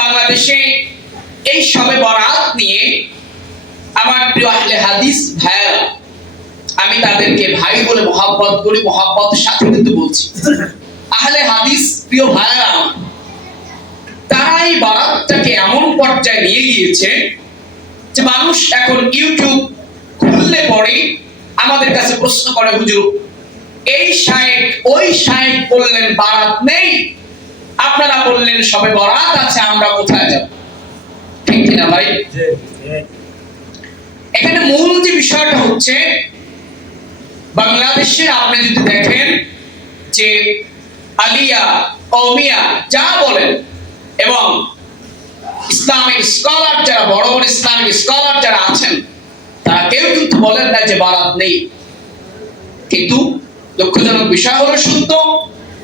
বাংলাদেশে এই সবে বরাত নিয়ে আমার প্রিয় আহলে হাদিস ভাইয়েরা, আমি তাদেরকে ভাই বলে মহাব্বত করি, মহাব্বতের সাথে কিন্তু বলছি। আহলে হাদিস প্রিয় ভাইয়েরা তারা এই বারাতটাকে এমন পর্যায়ে নিয়ে গিয়েছে যে মানুষ এখন ইউটিউব খুললে পরে আমাদের কাছে প্রশ্ন করে, হুজুর, এই শায়েক, ওই শায়েক বললেন বারাত নেই? আপনারা বললেন সবে বরাত আছে আমরা কোথায় যাব? ঠিক কিনা ভাই? এখানে মূল যে বিষয়টা হচ্ছে বাংলাদেশে আপনি যদি দেখেন যে আলিয়া কৌমিয়া যা বলেন এবং ইসলামিক স্কলার যারা বড় বড় ইসলামিক স্কলার যারা আছেন তারা কেউ কিন্তু বলেন না যে বারাত নেই। কিন্তু দুঃখজনক বিষয় হলো সত্য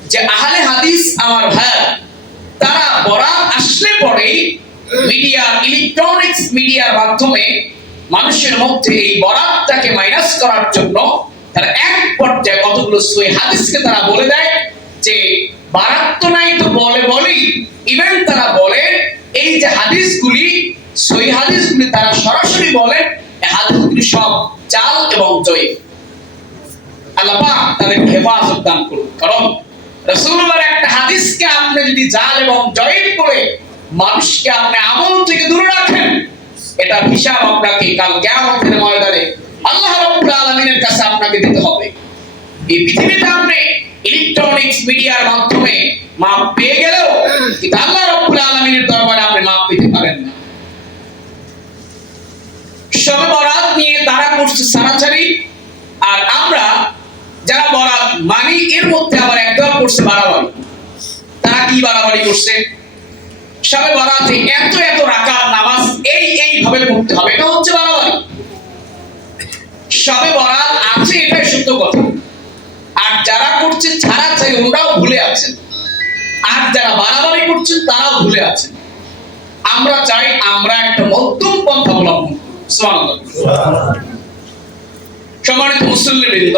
যে আহলে হাদিস আমার ভাইয়া তারা বরাত আসলে পরেই মিডিয়া ইলেকট্রনিক্স মিডিয়ার মাধ্যমে মানুষের মধ্যে এই বরাতটাকে মাইনাস করার জন্য তারা এক পর্যায়ে কতগুলো সই হাদিসকে তারা বলে দেয় যে, বারাত তো নাই তো বলে বলি ইভেন তারা বলে, এই যে হাদিসগুলি, সই হাদিসগুলি তারা সরাসরি বলে এই হাদিসগুলি সব জাল এবং জয়ী আল্লাহ পাক তাদের হেফাজত দান করুন। কারণ রাসূলুল্লাহর একটা হাদিসকে আপনি যদি জাল এবং জয়ীব করে মানুষকে আপনি আমল থেকে দূরে রাখেন। এটা হিসাব আপনাকে কাল কিয়ামতের ময়দানে আল্লাহ রাব্বুল আলামিনের কাছে আপনাকে দিতে হবে। এই পৃথিবীতে আপনি ইলেকট্রনিক্স মিডিয়ার মাধ্যমে মাপ পেয়ে গেলেও কিন্তু আল্লাহ রাব্বুল আলামিনের দরবারে আপনি মাপ পেতে পারেন না। সবে বরাত নিয়ে তারা করছে সারাচারি আর আমরা যারা বরাত মানি, এর মধ্যে আবার একদম করছে বাড়াবাড়ি। তারা কি বাড়াবাড়ি করছে? সবে বরাতে এত এত রাকাত নামাজ এই এই ভাবে পড়তে হবে, এটা হচ্ছে বাড়াবাড়ি সবে বরাত আছে এটাই সত্য কথা। আর যারা করছে, ছাড়া চাই ওরাও ভুলে আছেন। আর যারা বাড়াবাড়ি করছেন, তারাও ভুলে আছেন। আমরা চাই আমরা একটা মধ্যম পন্থা অবলম্বন সম্মানিত মুসল্লিবৃন্দ,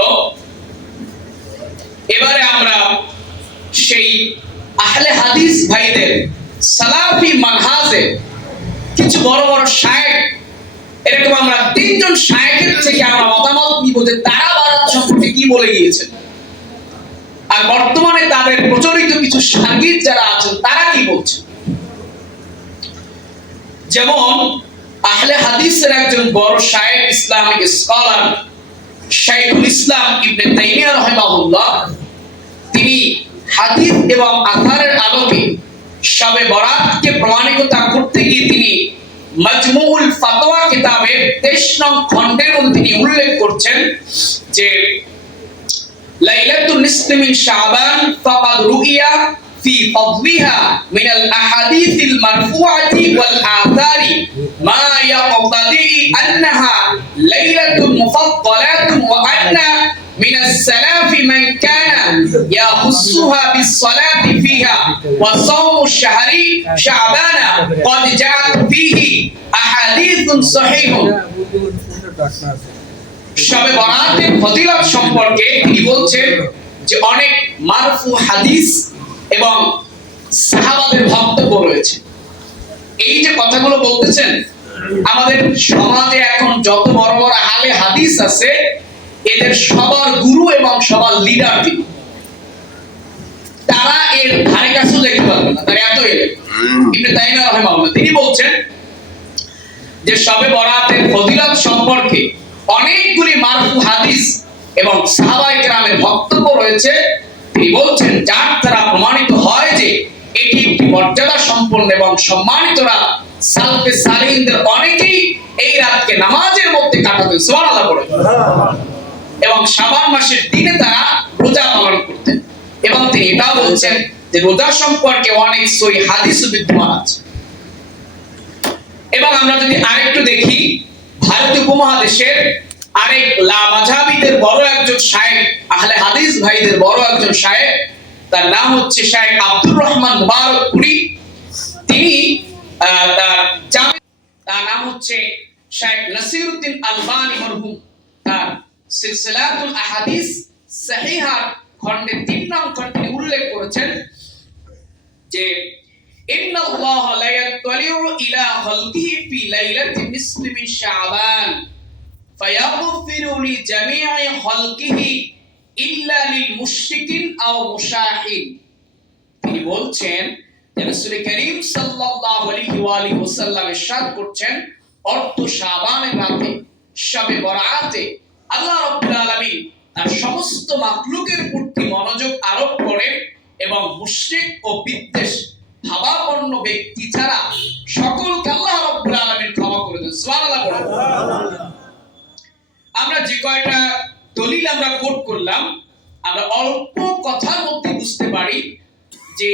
এবারে আমরা সেই আহলে হাদিস ভাইদের সালাফি মানহাজে কিছু বড় বড় শায়েক এরকম আমরা তিনজন শায়েকের থেকে আমরা মতামত নিব যে তারা বারাত সম্পর্কে কি বলে গিয়েছেন। আর বর্তমানে তাদের প্রচলিত কিছু সাঙ্গীত যারা আছেন, তারা কি বলছেন? যেমন, আহলে হাদিসের একজন বড় শায়েক ইসলামিক স্কলার শাইখুল ইসলাম ইবনে তাইমিয়া রাহিমাহুল্লাহ, তিনি হাদিস এবং আথারের আলোকে শবে বরাতকে প্রমাণিকতা করতে গিয়ে তিনি মাজমুউল ফাতোয়া কিতাবের 23 নং খণ্ডের মধ্যে তিনি উল্লেখ করছেন যে লাইলাতুল নিসফি মিন শাবান ফাকাদ রুইয়া في فضلها من الأحاديث المرفوعة والآثار ما يقتضي أنها ليلة مفضلة وأن من السلف من كان يخصها بالصلاة فيها وصوم الشهر شعبان قد جاءت فيه أحاديث صحيحة শবে বরাতের ফজিলত সম্পর্কে তিনি বলছেন যে অনেক মারফু হাদিস এবং সাহাবাদের বক্তব্য রয়েছে এই যে কথাগুলো বলতেছেন আমাদের সমাজে এখন যত বড় বড় আলে হাদিস আছে এদের সবার গুরু এবং সবার লিডার তিনি তারা এর ধারে কাছেও দেখতে পারবে না। তার এত এলে ইবনে তাইমিয়া রাহিমাহুল্লাহ তিনি বলছেন যে সবে বরাতের ফজিলত সম্পর্কে অনেকগুলি মারফু হাদিস এবং সাহাবায়ে কেরামের বক্তব্য রয়েছে। তিনি বলছেন যার দ্বারা প্রমাণিত হয় যে এটি একটি মর্যাদা সম্পন্ন এবং সম্মানিত রাত সালফে সালিহিনদের অনেকেই এই রাতকে নামাজের মধ্যে কাটাতেন। সুবহানাল্লাহ পড়ে এবং শাবান মাসের দিনে তারা রোজা পালন করতেন। তিনি এটাও বলছেন যে রোজা সম্পর্কে অনেক সই হাদিস বিদ্যমান আছে। এবং আমরা যদি আরেকটু দেখি, ভারতীয় উপমহাদেশের আরেক লামাঝাবিদের বড় একজন শায়েখ, আহলে হাদিস ভাইদের বড় একজন শায়েখ, তার নাম হচ্ছে শায়েখ আব্দুর রহমান মুবারক। পুরি তিনি তার জামে, তার নাম হচ্ছে শায়েখ নাসিরউদ্দিন আলবানি মরহুম। তার সিলসিলাতুল আহাদিস সাহিহা খণ্ডে তিন নং খন্ডে তিনি উল্লেখ করেছেন যে ইলা ফি লাইলাতি শাবান ইল্লা লিল মুশরিকিন আও মুশাহিদ তিনি বলছেন রাসূল করিম সাল্লাল্লাহু আলাইহি ওয়া আলিহি ওয়াসাল্লাম ইরশাদ করছেন, অর্থ শাবানের রাতে শবে বরাতে আল্লাহ রাব্বুল আলামিন তার সমস্ত মাখলুকের প্রতি মনোযোগ আরোপ করেন এবং মুশরিক ও বিদ্বেষ ভাবাপন্ন ব্যক্তি ছাড়া সকলকে আল্লাহ রাব্বুল আলামিন ক্ষমা করে দেন। আমরা যে কয়টা দলিল আমরা কোট করলাম, আমরা অল্প কথার মধ্যে বুঝতে পারি যে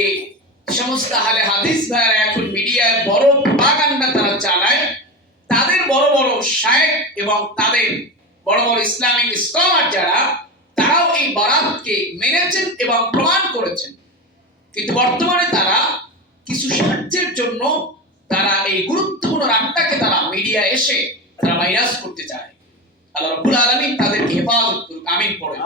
সমস্ত আহলে হাদিস ভাইয়ারা এখন মিডিয়ায় বড় প্রপাগান্ডা তারা চালায়। তাদের বড় বড় শায়েখ এবং তাদের বড় বড় ইসলামিক স্কলার যারা তারাও এই বরাতকে মেনেছেন এবং প্রমাণ করেছেন। কিন্তু বর্তমানে তারা কিছু সাহায্যের জন্য তারা এই গুরুত্বপূর্ণ রাতটাকে তারা মিডিয়া এসে তারা ভাইরাস করতে চায়। আল্লাহ রাব্বুল আলমিন তাদেরকে হেফাজত করুক। আমিন পড়ে।